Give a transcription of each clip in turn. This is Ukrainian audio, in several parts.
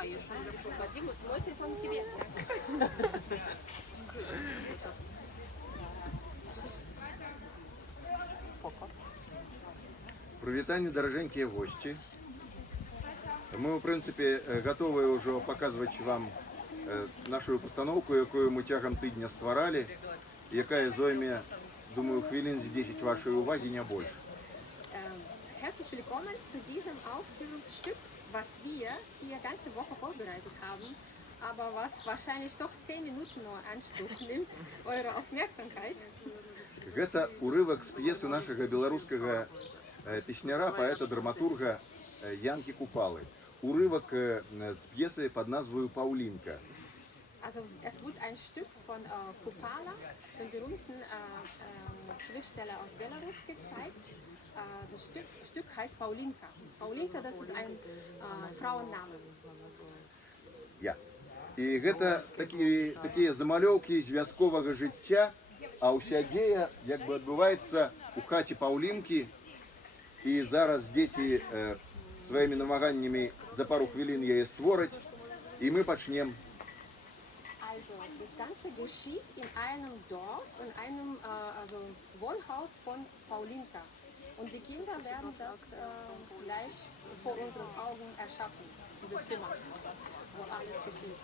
Вадим, мой телефон тебе. Привітання, дорогенькие гости. Мы, в принципе, готовы уже показывать вам нашу постановку, яку ми тягом тижня створали, яка займе, думаю, хвилин з 10 вашої уваги, не більше. Herzlich willkommen zu diesem Aufführungsstück, was wir hier ganze Woche vorbereitet haben, aber was wahrscheinlich doch 10 Minuten nur Anspruch nimmt, eure Aufmerksamkeit. Гэта урывак з п'еси нашого білоруського песняра, поэта, драматурга Янки Купалы. Урывок з п'еси під назвою «Паулінка». Also es wird ein Stück von Kupala, dem berühmten Schriftsteller aus Belarus, gezeigt. Das Stück heißt Paulinka. Paulinka, das ist ein Frauenname. Ja. І гэта такія замалёўкі звязковага жыцця, а ўся дзея як бы адбываецца у хаце Паўлінкі. І зараз дзеці сваімі намаганнямі за пару хвілін яе створаць, і мы пачнем. Also, das Ganze geschieht in einem Dorf, in einem Wohnhaus von Paulinka. Und die Kinder werden das gleich vor unseren Augen erschaffen, diese Zimmer, wo alles geschieht.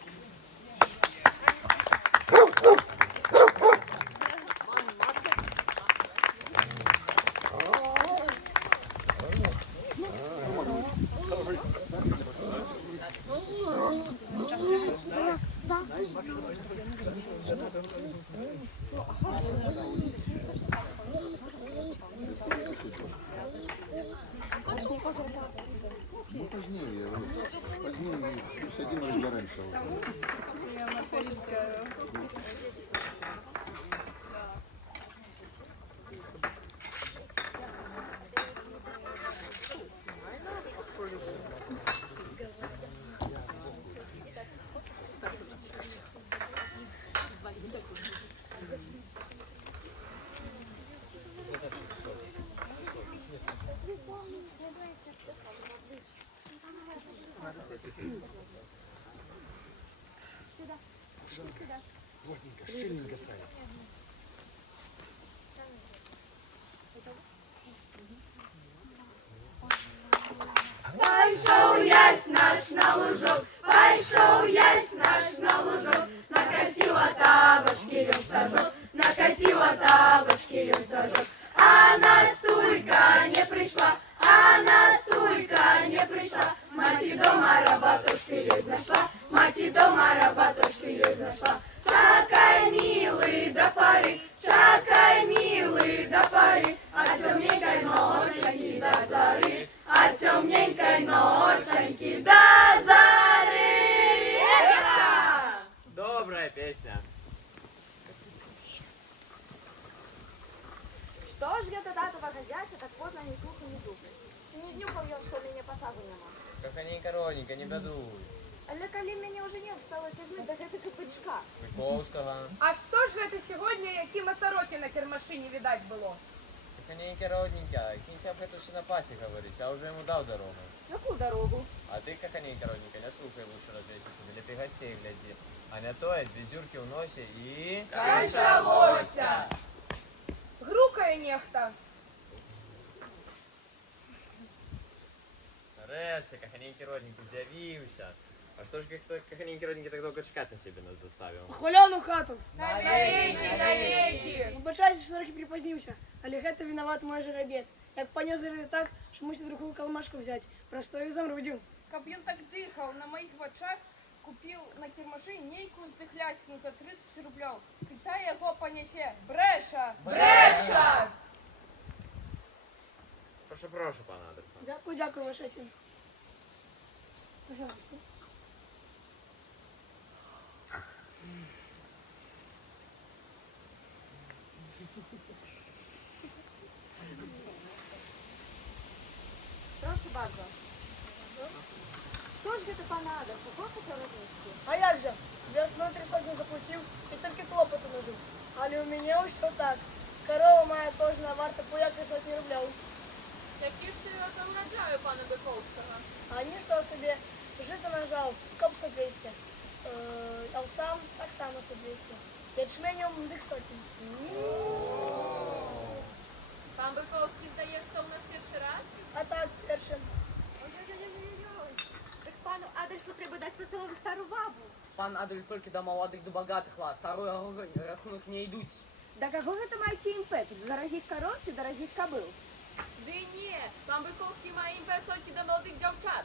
Пошел ясь наш на лужок, пошел ясь наш на лужок, накосила табочки он стажок, накосила табочки он стажок. А Настулька не пришла, а Настулька не пришла, мать дома работушки ее нашла, мать дома работушки ее нашла. Чакай, милый, до поры, чакай, милый, до поры, а темненькой ноченьки до зари, а темненькой ноченьки до зари. Добрая песня. Что ж я тогда этого хозяйства так поздно ни слуху, ни духу? Ты не днюхал я, что меня посагу нема? Каханенька родненька, не бедуй. Але коли мене уже нет, стало тяжело до гэтага капачка. Миковського. А що ж гэта сьогодні, які масароки на кермашині видать було? Каханенька родненька, кінця б это ще на пасі говорить, а уже ему дав дорогу. Яку дорогу? А ты, каханенька родненька, не слухай лучше развеситься, для ты гостей гляди. А не то, две дюрки в носе и... Кончалося! Грукає нехта. Нарешті, каханеньки родненькі, з'явився. А что ж каханеньки родненькі так долго чекать на себе нас заставил? Хуляну хату. Навеки, навеки! Вибачайте, що трохи припозднився, але гэта виноват мой жеребець. Як понес так, що мусить другую калмашку взять. Простою замрудил. Каб ён так дыхаў на моих вачах, купил на кермашині нейкую здыхлячину за 30 рублёў. Та яго понесе. Брэша! Брэша! Прошу, пан Адольфа. Дякую, дякую, ваш отец. Пожалуйста. Прошу bardzo. Что ж это понадобилось? Какой хотел вместе? А як же? Я свой 3 сотни заплатил и только клопоту надул. Але у меня все так. Корова моя кожна варта по 3 сотні рублів. Які ж це урожаю, пане Биковського? А они что себе Жито нажав, копса 200. Овсам так само 100-200. Ячменем дик сотні. Пан Биковський, здається, у нас перший раз. А так, першим. Ой-ой-ой-ой-ой. Так пану Адольфу треба дати поцілувати стару бабу. Пан Адольф тільки до молодих, до багатих лад. Старий рахунок не йдуть. Да кого гэта маеце імпет? Дорогих коров ці дорогих кобил? Ды ні, пан Биковський має імпет тільки до молодих дівчат.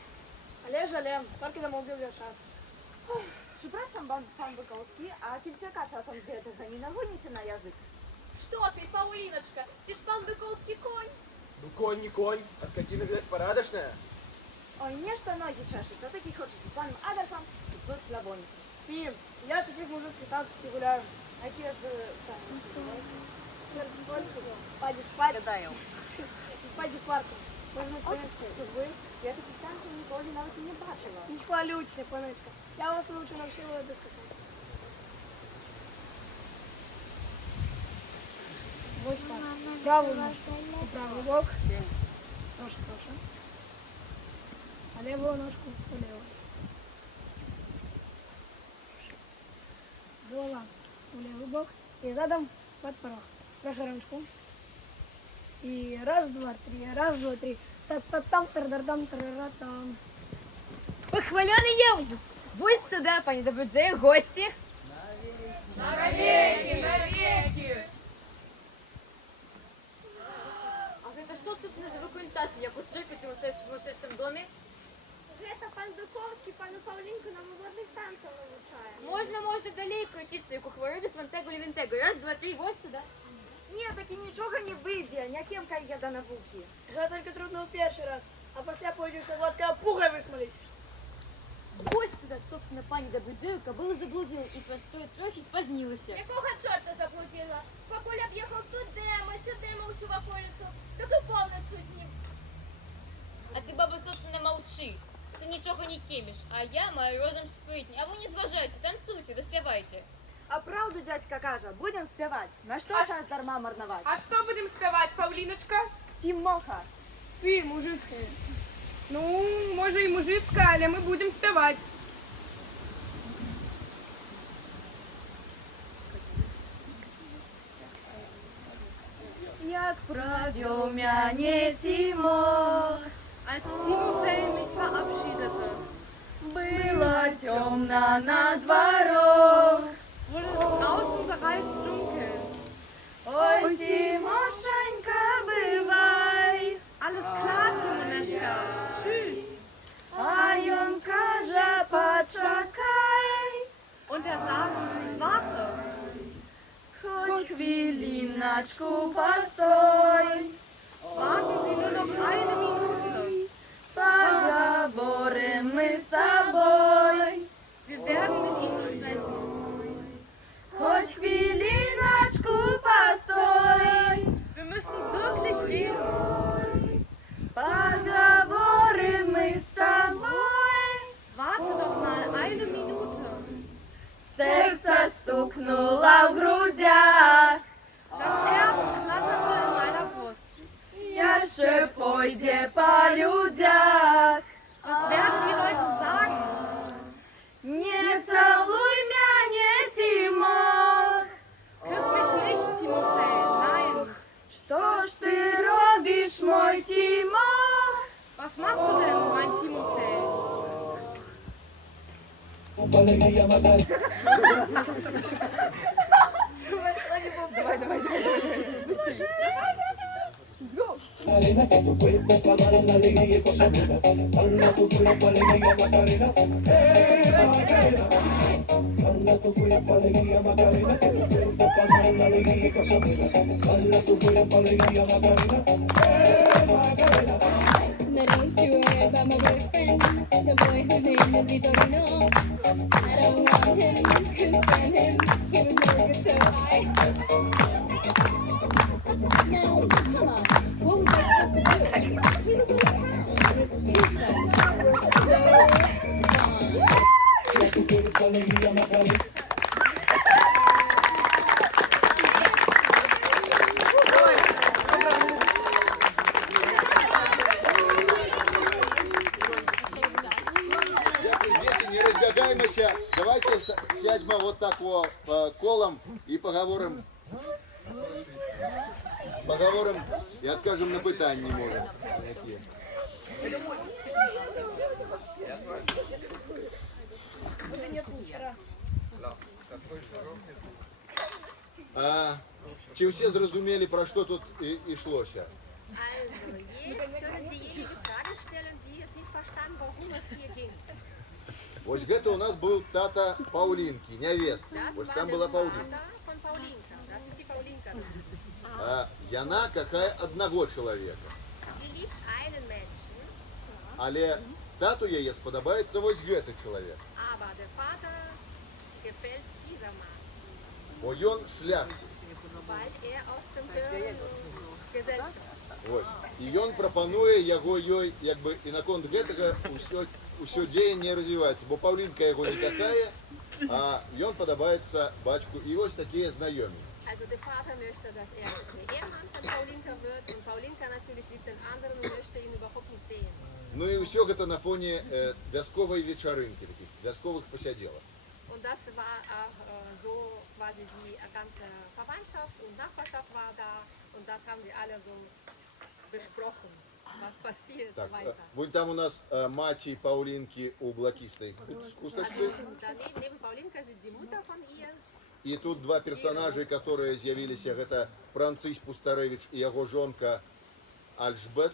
Але жалем, тільки на молодих дівчат. Przepraszam, pan Bykowski, a Кільчака часом з гэтага не нагоніце на язык? Що ти, Пауліночка, ці ж пан Биковський конь. Ну конь не конь, а скотина беспорядочная. Ой, нешта ноги чешуться, таки хочеться з паном Адольфом тут слабонько. Фім, я таких мужик 15 гуляю. А які ж Паді спать. гадаю? Паді кварту. Можна спати. Ви? Я таких танців ніколи навіть і не бачила. Не хвалюйся, паночка. Я вас лучше навчила дискотеки. Вот так. Правую ножку у правый бок. Ножку прошу. А левую ножку у левую. Голова у левый бок. И задом под порог. Прошу ручку. И раз, два, три. Раз, два, три. Та-та-там, тар-дар-дам, тар-ра-там. Похвалений Євзус, ви сюди, пані Добродзею, гості. Навеки, навеки. А это что тут за документация? Я поциркать в сумасшедшем доме? Гэта пан Быкowski, пану Павлінку на молодих танців навчає. Можна далеко йти свою хворобі з Монтего-Лівентего. Раз, два, три, ось туди. Ні, таки нічого не вийде, някемка я до науки. Да только трудно в первый раз. А после пойдешь гладко пугой высмолить. Ось туди, собственно, пані Добродзею, кобила заблудила і простою трохи спознілася. Якого чорта заблудила? Папуля б'їхав туди, ми сюди, ми всю в околицю. Так і повно чуть не. А ти, баба, собственно, молчи. Ти нічого не кеміш, а я маю розум спритні. А ви не зважайте, танцуйте, доспівайте. А правду дядька каже, будемо співати. На що час дарма марнувати? А що будемо співати, Павліночка? Тімоха. Фі, мужицька. Ну, може і мужицька, але ми будемо співати. Як провел мяне Тимох, als Timofей mich verabschiedete. Было темно на дворах, wurde es draußen bereits dunkel. Ой, Тимошенька, бывай. Alles klar, Тимонешка. Tschüss. А он каже, почекай. Und er sagt, warte. Хоть хвилиночку постой. Warten Sie nur noch eine Minute. Поговорим мы с тобой. Wir werden mit ihm sprechen. Хоть хвилиночку постой. Wir müssen wirklich reden. Поговорим мы с тобой. Warte doch mal eine Minute. Сердце стукнуло в грудях. Das Herz flatterte in meiner Brust. Яще пойде по людях. Was werden die Leute sagen? Не целуй меня, Тимох. Küss mich nicht, Timofей, nein. Что ж ты робишь, мой Тимох? Was machst du denn, mein Timofей? Macarena, que tu cuerpo para dar la alegría y cosa buena. Dala tu cuerpo alegría Macarena, Macarena. Dala tu cuerpo alegría Macarena, que tu cuerpo para dar la alegría y cosa buena. Dala tu cuerpo alegría Macarena, Macarena. Now don't you worry about my boyfriend, the boy whose name is Vitorino. I don't want him, couldn't stand him, he was never good so high. Now, come on, what was I supposed to do? He was in town. Dala tu cuerpo alegría Macarena. спускаемся. Давайте сядьмо вот так вот колом и поговорим. Поговорим и откажем на питання не можем. Чи всі зрозуміли, про що тут йшлося? Also, jetzt können diejenige Frage stellen, die es nicht verstanden, worum es hier ging. Ось гэта у нас был тата Паулинки, невеста. Das Вот war там der была Паулинка. Vater von Paulinka. Das ist die Paulinka. Яна кохає одного чоловіка. Sie liebt einen Menschen, Але тату яе сподобається ось гэты чоловік. aber der Vater gefällt dieser Mann, Бо ён шляхціц. weil er aus dem höheren Gesellschaft. Ось. І ён прапануе яго ёй, як бы, і наконт гэтага ўсё дзеянне развіваецца. Бо Паўлінка яго не кахае, а ён падабаецца бацьку. І вось такія знаёмі. Also der Vater möchte, dass er der Ehemann von Paulinka wird und Paulinka natürlich liebt den anderen und möchte ihn überhaupt nicht sehen. Ну і ўсё гэта на фоне вясковай вечарынкі, такіх вясковых пасядзелак. Und das war auch so quasi die ganze Verwandtschaft und Nachbarschaft war da und das haben wir alle so besprochen, was passiert Так, weiter. вон там у нас маці Паўлінкі у блакіснай хустачцы. Also, neben Paulinka sitzt die Mutter von ihr. І тут два персонажы, которые з'явіліся, гэта Францысь Пустарэвіч і яго жонка Альжбет.